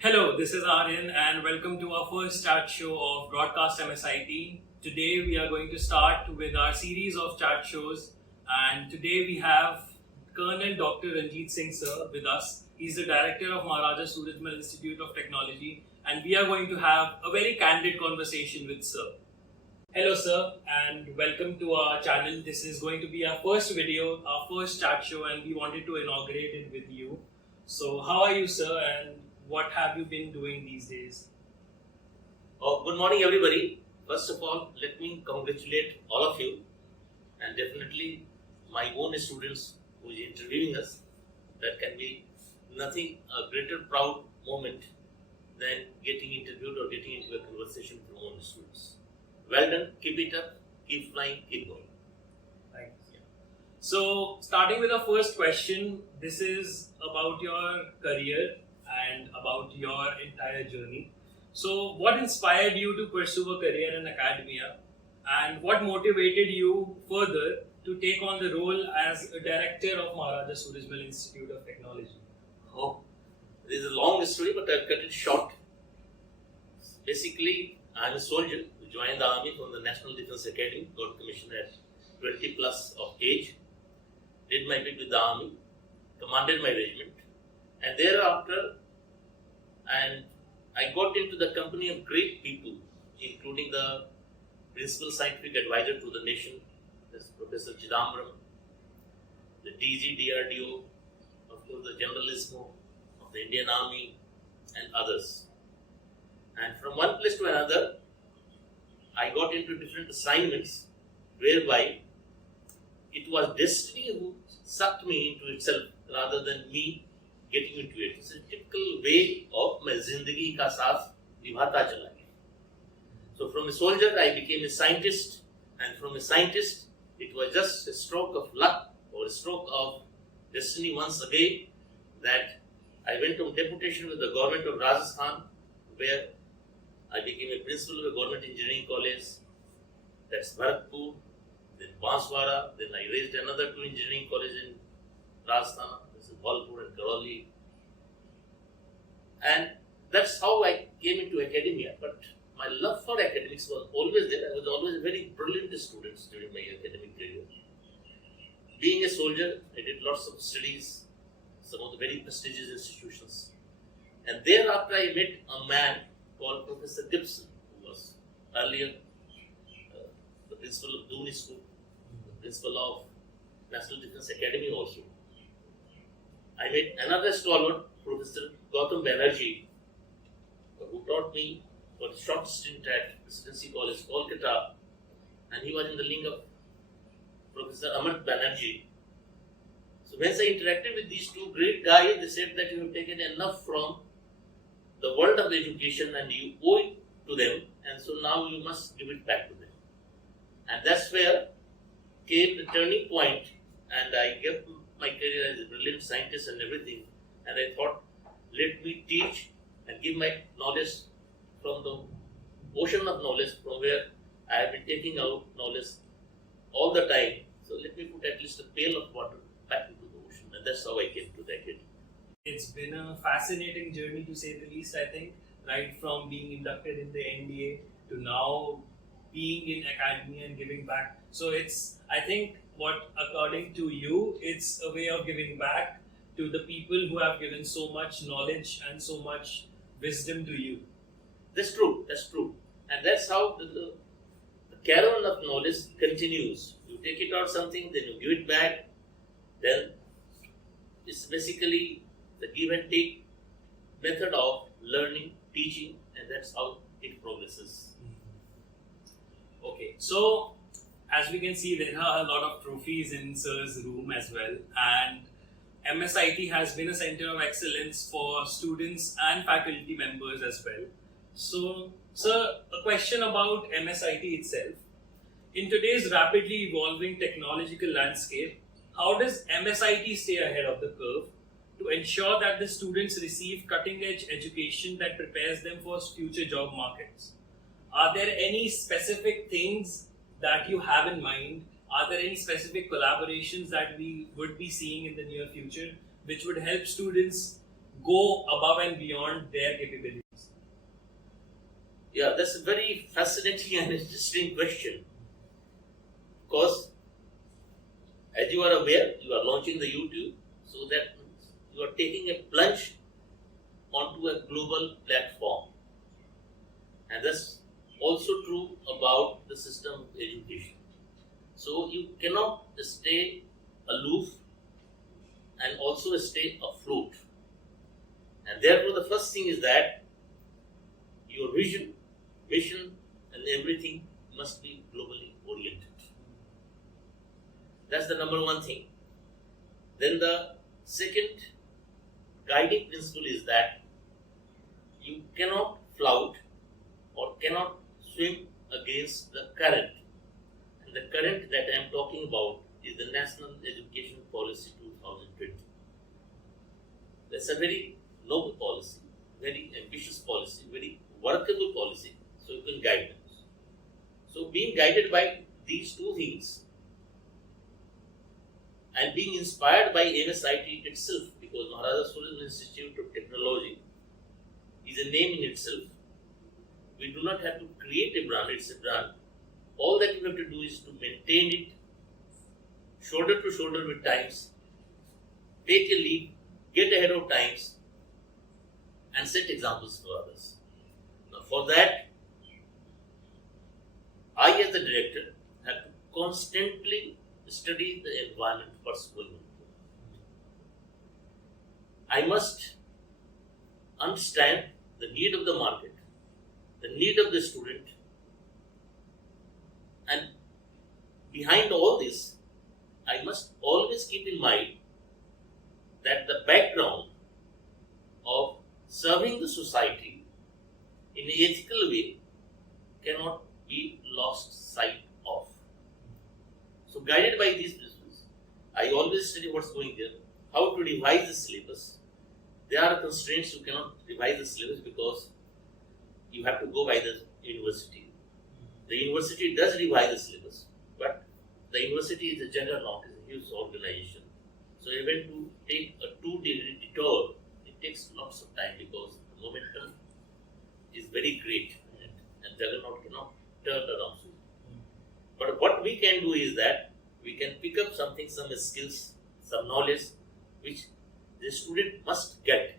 Hello, this is Aryan and welcome to our first chat show of Broadcast MSIT. Today we are going to start with our series of chat shows, and today we have Colonel Dr. Ranjit Singh sir with us. He's the director of Maharaja Surajmal Institute of Technology, and we are going to have a very candid conversation with sir. Hello sir and welcome to our channel. This is going to be our first video, our first chat show, and we wanted to inaugurate it with you. So how are you sir, and what have you been doing these days? Good morning, everybody. First of all, let me congratulate all of you and definitely my own students who is interviewing us. That can be nothing a greater proud moment than getting interviewed or getting into a conversation with own students. Well done. Keep it up. Keep flying. Keep going. Thanks. Yeah. So, starting with our first question, this is about your career and about your entire journey. So, what inspired you to pursue a career in academia, and what motivated you further to take on the role as a director of Maharaja Surajmal Institute of Technology? Oh, this is a long story, but I'll cut it short. Basically, I'm a soldier who joined the army from the National Defence Academy, got commissioned at 20 plus of age, did my bit with the army, commanded my regiment, and thereafter, I got into the company of great people, including the principal scientific advisor to the nation, that's Professor Chidambaram, the DG DRDO, of course the Generalismo of the Indian Army, and others. And from one place to another, I got into different assignments whereby it was destiny who sucked me into itself rather than me getting into it. It's a typical way of my zindagi ka saath nibhata chala gaya. So from a soldier I became a scientist, and from a scientist it was just a stroke of luck or a stroke of destiny once again that I went on deputation with the government of Rajasthan, where I became a principal of a government engineering college, that's Bharatpur, then Banswara, then I raised another two engineering colleges in Rajasthan, this is Bhalpur and Karoli. And that's how I came into academia. But my love for academics was always there. I was always a very brilliant student during my academic career. Being a soldier, I did lots of studies, some of the very prestigious institutions. And thereafter I met a man called Professor Gibson, who was earlier the principal of Dooney School, the principal of National Defence Academy also. I met another stalwart, Professor Gautam Banerjee, who taught me for a short stint at Presidency College, Kolkata, and he was in the wing of Professor Amrit Banerjee. So once I interacted with these two great guys, they said that you have taken enough from the world of education and you owe it to them, and so now you must give it back to them. And that's where came the turning point, and I gave my career as a brilliant scientist and everything, and I thought, let me teach and give my knowledge from the ocean of knowledge from where I have been taking out knowledge all the time. So let me put at least a pail of water back into the ocean, and that's how I came to the academy. It's been a fascinating journey to say the least, I think, right from being inducted in the NDA to now being in academia and giving back. So it's, I think, what according to you, it's a way of giving back to the people who have given so much knowledge and so much wisdom to you. That's true, and that's how the caravan of knowledge continues. You take it out something, then you give it back, then it's basically the give and take method of learning, teaching, and that's how it progresses. Okay, so as we can see, there are a lot of trophies in Sir's room as well, and MSIT has been a center of excellence for students and faculty members as well. So, sir, a question about MSIT itself. In today's rapidly evolving technological landscape, how does MSIT stay ahead of the curve to ensure that the students receive cutting-edge education that prepares them for future job markets? Are there any specific things that you have in mind? Are there any specific collaborations that we would be seeing in the near future which would help students go above and beyond their capabilities? Yeah, that's a very fascinating and interesting question. Because, as you are aware, you are launching the YouTube, so that means you are taking a plunge onto a global platform. And that's also true about the system of education. So you cannot stay aloof and also stay afloat. And therefore, the first thing is that your vision, mission, and everything must be globally oriented. That's the number one thing. Then the second guiding principle is that you cannot flout or cannot swim against the current. And the current that I am talking about is the National Education Policy 2020. That's a very noble policy, very ambitious policy, very workable policy, so you can guide them. So being guided by these two things and being inspired by MSIT itself, because Maharaja Surajmal Institute of Technology is a name in itself. We do not have to create a brand, it's a brand. All that you have to do is to maintain it shoulder to shoulder with times, take a lead, get ahead of times, and set examples for others. Now, for that, I, as the director, have to constantly study the environment what's going on. I must understand the need of the market, the need of the student, and behind all this, I must always keep in mind that the background of serving the society in an ethical way cannot be lost sight of. So, guided by these principles, I always study what's going there, how to revise the syllabus. There are constraints, you cannot revise the syllabus because you have to go by the university. The university does revise the syllabus, but the university is a general law, is a huge organization. So even to take a 2-day detour, it takes lots of time because the momentum is very great and juggernaut cannot turn around. But what we can do is that we can pick up something, some skills, some knowledge, which the student must get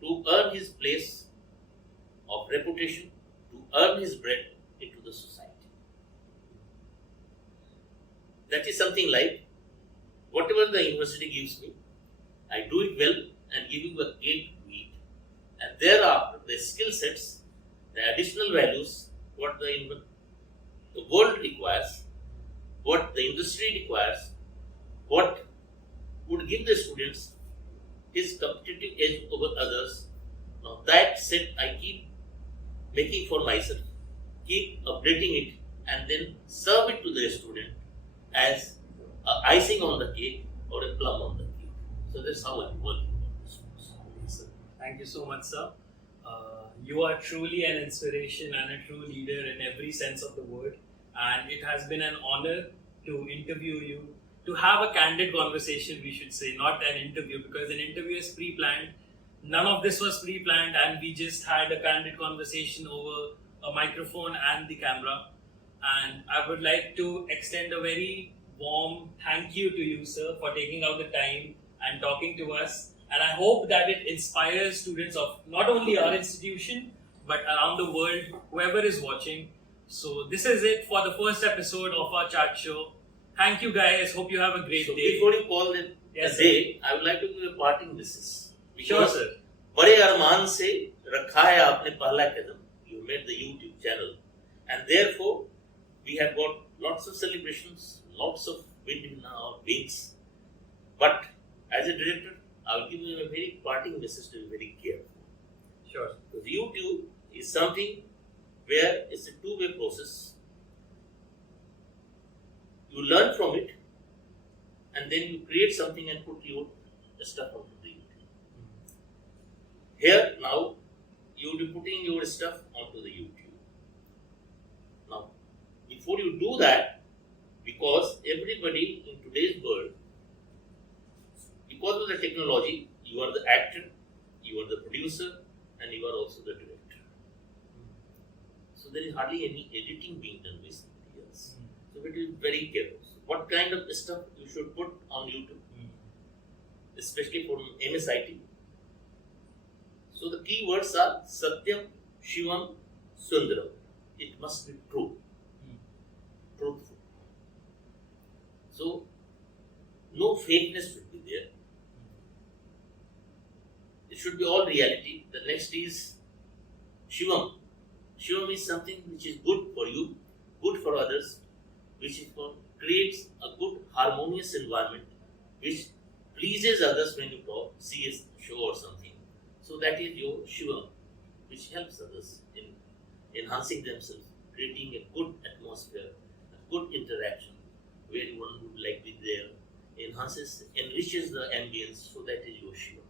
to earn his place of reputation, to earn his bread into the society. That is something like whatever the university gives me, I do it well and give you a cake to eat. And thereafter, the skill sets, the additional values, what the world requires, what the industry requires, what would give the students his competitive edge over others. Now that set I keep making for myself, keep updating it, and then serve it to the student as icing on the cake or a plum on the cake. So that's how I work. Thank you so much, sir. You are truly an inspiration and a true leader in every sense of the word. And it has been an honor to interview you, to have a candid conversation, we should say, not an interview, because an interview is pre-planned. None of this was pre-planned, and we just had a candid conversation over a microphone and the camera. And I would like to extend a very warm thank you to you, sir, for taking out the time and talking to us. And I hope that it inspires students of not only our institution, but around the world, whoever is watching. So this is it for the first episode of our chat show. Thank you guys. Hope you have a great day. Before you call it a day, I would like to give a parting message. Sure, sir. बड़े अरमान से रखा है आपने पहला कदम. You made the YouTube channel, and therefore we have got lots of celebrations, lots of wind in our wings. But as a director, I will give you a very parting message to be very careful. Sure. Because YouTube is something where it's a two-way process. You learn from it, and then you create something and put your stuff onto the YouTube. Here now, you will be putting your stuff onto the YouTube. Now, before you do that, because everybody in today's world, because of the technology, You are the actor, you are the producer, and you are also the director. So there is hardly any editing being done by somebody else. So we will be very careful. So what kind of stuff you should put on YouTube, especially from MSIT. So the key words are Satyam, Shivam, Sundaram. It must be true, truthful. So no fakeness should be there. It should be all reality. The next is Shivam. Shivam is something which is good for you, good for others, which is for, creates a good harmonious environment, which pleases others when you talk, see a show or something. So that is your Shivam, which helps others in enhancing themselves, creating a good atmosphere, a good interaction, where one would like to be there, enhances, enriches the ambience. So that is your Shivam.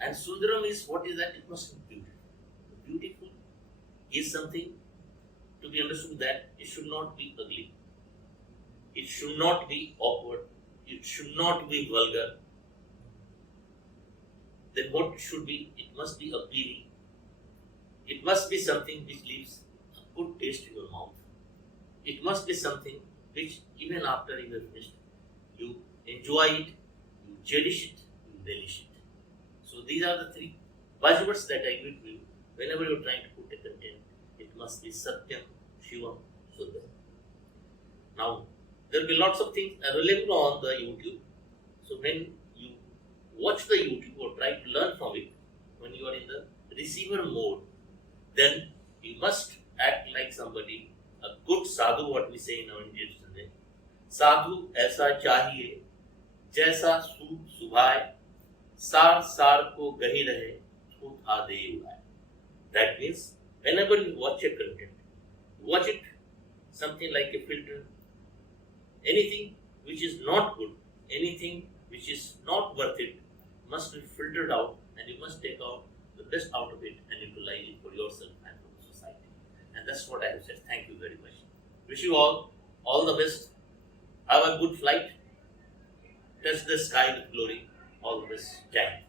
And Sundaram is, what is that? It must be beautiful. Beautiful is something to be understood that it should not be ugly. It should not be awkward. It should not be vulgar. Then what it should be? It must be appealing. It must be something which leaves a good taste in your mouth. It must be something which, even after you have finished, you enjoy it, you cherish it, you relish it. So these are the three buzzwords that I give to you. Whenever you are trying to put a content, it must be Satyam, Shivam, Sundaram. Now, there will be lots of things available on the YouTube. So when you watch the YouTube or try to learn from it, when you are in the receiver mode, then you must act like somebody, a good sadhu, what we say in our Indian tradition. Sadhu aisa chahiye, jaisa su subhaye, sar sar ko gahi rahe, thut ha de udaye. That means, whenever you watch a content, watch it something like a filter. Anything which is not good, anything which is not worth it, must be filtered out, and you must take out the best out of it and utilize it for yourself and for the society. And that's what I have said. Thank you very much. Wish you all the best. Have a good flight. Touch the sky with glory. All the best. Jai Hind.